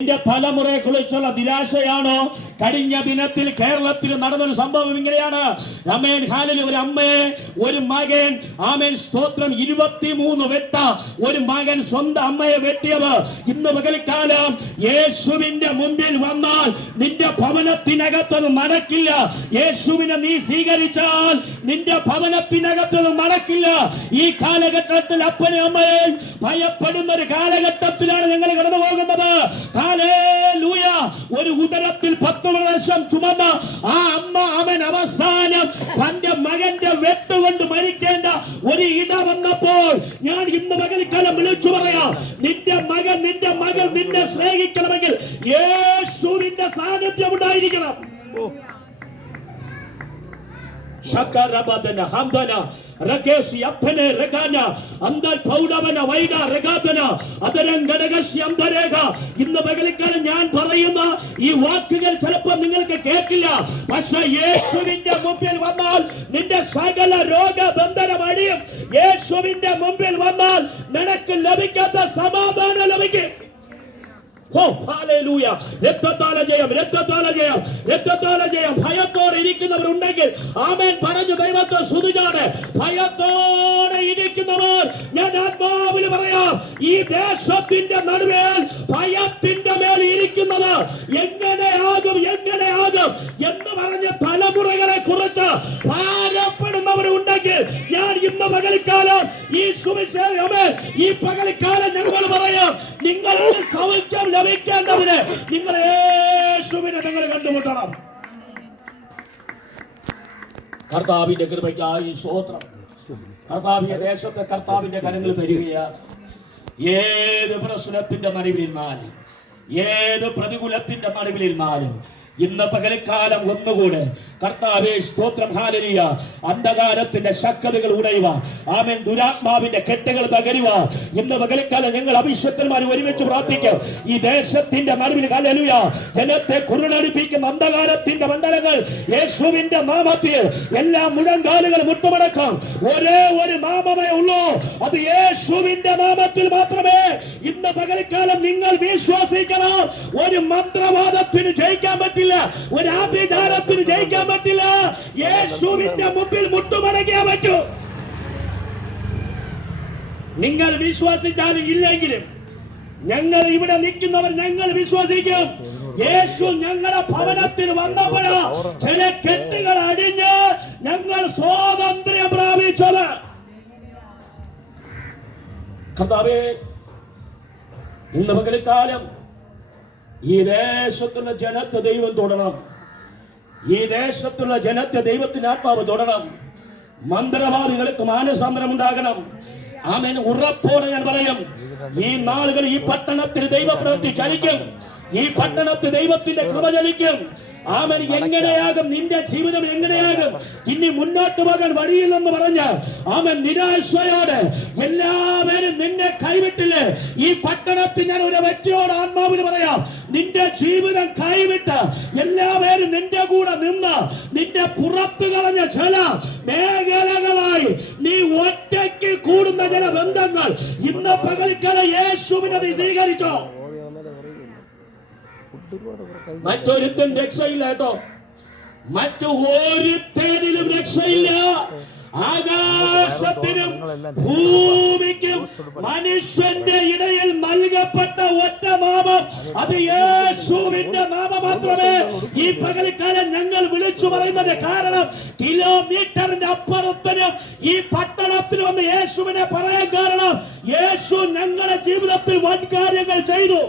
തലമുറയെ കുറിച്ചുള്ള നിരാശയാണോ? കഴിഞ്ഞ ദിനത്തിൽ കേരളത്തിൽ നടന്നൊരു സംഭവം ഇങ്ങനെയാണ്. ആമേൻ ഹാലലൂയ. ഒരു അമ്മയെ ഒരു മകൻ ആമേൻ സ്തോത്രം 23 വെട്ട ഒരു മകൻ സ്വന്തം അമ്മയെ വെട്ടിയത്. ഇന്ന് പകൽക്കാലം യേശുവിന്റെ മുമ്പിൽ വന്നാൽ നിന്റെ ഭവനത്തിനകത്തത് നടക്കില്ല. യേശുവിനെ നീ സ്വീകരിച്ചാൽ നിന്റെ ഭവനത്തിനകത്തത് നടക്കില്ല. ഈ കാലഘട്ടത്തിൽ അപ്പനും അമ്മയും ഭയപ്പെടുന്ന ഒരു കാലഘട്ടത്തിലാണ് ഞങ്ങൾ കടന്നു പോകുന്നത്. ഹല്ലേലൂയ. ഒരു ഉദരത്തിൽ 10 വർഷം ചുമന്ന ആ അമ്മ അവൻ അവസാനം തന്റെ മകന്റെ വെട്ടുകൊണ്ട് മരിക്കേണ്ട ഒരു ഇട വന്നപ്പോൾ ഞാൻ ഇന്ന് പകൽക്കാലം വിളിച്ചു പറയാം, നിന്റെ മകൾ നിന്നെ സ്നേഹിക്കണമെങ്കിൽ യേശുവിന്റെ സാന്നിധ്യം ഉണ്ടായിരിക്കണം. ശകരബദന ഹംദന രകേസി അപ്പനെ രഗാന അന്തൽ പൗഡവന വൈഡ രഗാദന അതരൻ ഗടകസി അന്തരേഖ. ഇന്ന് പകൽക്കാലം ഞാൻ പറയുന്ന ഈ വാക്കുകൾ ചിലപ്പോൾ നിങ്ങൾക്ക് കേൾക്കില്ല. പക്ഷേ യേശുവിന്റെ മുമ്പിൽ വന്നാൽ നിന്റെ സകല രോഗബന്ധനം അടിയും. യേശുവിന്റെ മുമ്പിൽ വന്നാൽ നിനക്ക് ലഭിക്കാത്ത സമാധാനം ലഭിക്കും. ഭയത്തോടെ ഇരിക്കുന്നവരുണ്ടെങ്കിൽ ആമേൻ പറഞ്ഞു ദൈവത്തെ സ്തുതിച്ചാണ്. ഭയത്തോടെ ഇരിക്കുന്നവർ ഞാൻ ആത്മാവിൽ പറയാം, ഈ ദേശത്തിന്റെ നടുവേൽ ഭയത്തിന്റെ മേൽ ഇരിക്കുന്നത് എങ്ങനെയാകും എന്ന് പറഞ്ഞ് തലമുറകളെ കുറിച്ച് ഭാരപ്പെടുന്നവരുണ്ടെങ്കിൽ ഞാൻ ഇന്ന് പകൽക്കാലം ഈ സുവിശേഷം ഈ പകൽക്കാലം ഞങ്ങൾ പറയാം, നിങ്ങൾക്ക് സൗഖ്യം ലഭിക്കേണ്ടതിന് നിങ്ങൾ യേശുവിനെ നിങ്ങൾ കണ്ടുമുട്ടണം. കർത്താവിന്റെ കൃപയ്ക്കായി സ്തോത്രം. കർത്താവിന്റെ ദേശത്തെ കർത്താവിന്റെ കരങ്ങൾ തരികയാണ്. ഏത് പ്രശ്നത്തിന്റെ നടുവിലിരുന്നാലും ഏത് പ്രതികൂലത്തിന്റെ നടുവിലിരുന്നാലും ഇന്ന് പകൽക്കാലം ഒന്നുകൂടെ കർത്താവേ സ്തോത്രം ഹല്ലേലൂയ. അന്ധകാരത്തിന്റെ ശക്തികൾ ഉടയുക, ആമേൻ ദുരാത്മാവിന്റെ കെട്ടുകൾ തകരുക. ഇന്ന് പകൽക്കാലം ഞങ്ങൾ അഭിഷക്തന്മാർ ഒരുമിച്ച് പ്രാർത്ഥിക്കും. ഈ ദേശത്തിന്റെ നടുവിൽ ഹല്ലേലൂയ ജനത്തെ കുരുടടിപ്പിക്കുന്ന അന്ധകാരത്തിന്റെ മണ്ഡലങ്ങൾ യേശുവിന്റെ നാമത്തിൽ എല്ലാ മുഴങ്കാലുകൾ മുട്ടുമടക്കാം. ഒരേ ഒരു നാമമേ ഉള്ളൂ, അത് യേശുവിന്റെ നാമത്തിൽ മാത്രമേ. ഇന്ന് പകൽക്കാലം നിങ്ങൾ വിശ്വസിക്കണം, ഒരു മന്ത്രവാദത്തിന് ജയിക്കാൻ പറ്റില്ല, ഒരു ആഭിചാരത്തിന് ജയിക്കാൻ പറ്റില്ല. യേശുവിന്റെ മുമ്പിൽ മുട്ടുമടക്കിയാ പറ്റൂ. നിങ്ങൾ വിശ്വസിച്ചാലും ഇല്ലെങ്കിലും ഞങ്ങൾ ഇവിടെ നിൽക്കുന്നവർ ഞങ്ങൾ വിശ്വസിക്കും. യേശു ഞങ്ങളുടെ ഭവനത്തിൽ വന്നപ്പോഴാ ചില കെട്ടുകൾ അടിഞ്ഞ് ഞങ്ങൾ സ്വാതന്ത്ര്യം പ്രാപിച്ചത്. കർത്താവേ ഇന്ന് പകൽക്കാലം ഈ ദേശത്തുള്ള ജനത്തെ ദൈവം തൊടണം. ഈ ദേശത്തുള്ള ജനത്തെ ദൈവത്തിന്റെ ആത്മാവ് തൊടണം. മന്ത്രവാദികൾക്ക് മാനസാന്തരം ഉണ്ടാകണം. ആമേൻ. ഉറപ്പോടെ ഞാൻ പറയും, ഈ നാളുകൾ ഈ പട്ടണത്തിൽ ദൈവപ്രവൃത്തി ചലിക്കും. ഈ പട്ടണത്തിൽ ദൈവത്തിന്റെ കൃപ ചലിക്കും. ആമേൻ. എങ്ങനെയാകും നിന്റെ ജീവിതം? എങ്ങനെയാകും ഇനി മുന്നോട്ട് പോകാൻ വഴിയില്ലെന്ന് പറഞ്ഞ ആമേൻ നിരാശയോടെ എല്ലാവരും നിന്നെ കൈവിട്ടില്ലേ? ഈ പട്ടണത്തിൽ ഞാൻ ഒരു വ്യക്തിയോട് ആത്മാവിന് പറയാം, നിന്റെ ജീവിതം കൈവിട്ട് എല്ലാവരും നിന്റെ കൂടെ നിന്ന് നിന്റെ പുറത്തു കളഞ്ഞ ചില മേഖലകളായി നീ ഒറ്റയ്ക്ക് കൂടുന്ന ചില ബന്ധങ്ങൾ ഇന്ന് പകൽക്കാലം യേശുവിനെ നീ സ്വീകരിച്ചോ? മറ്റൊരുത്തൻ രക്ഷയില്ല കേട്ടോ, മറ്റൊരുത്തനിലും രക്ഷയില്ല. ആകാശത്തിനും ഭൂമിക്കും മനുഷ്യന്റെ ഇടയിൽ നൽകപ്പെട്ട ഒറ്റ നാമം, അത് യേശുവിന്റെ നാമം മാത്രമേ. ഈ പകൽക്കാലം ഞങ്ങൾ വിളിച്ചു പറയുന്നതിന്റെ കാരണം കിലോമീറ്ററിന്റെ അപ്പുറത്തിനും ഈ പട്ടണത്തിൽ വന്ന് യേശുവിനെ പറയാൻ കാരണം യേശു ഞങ്ങളുടെ ജീവിതത്തിൽ വൻ കാര്യങ്ങൾ ചെയ്തു.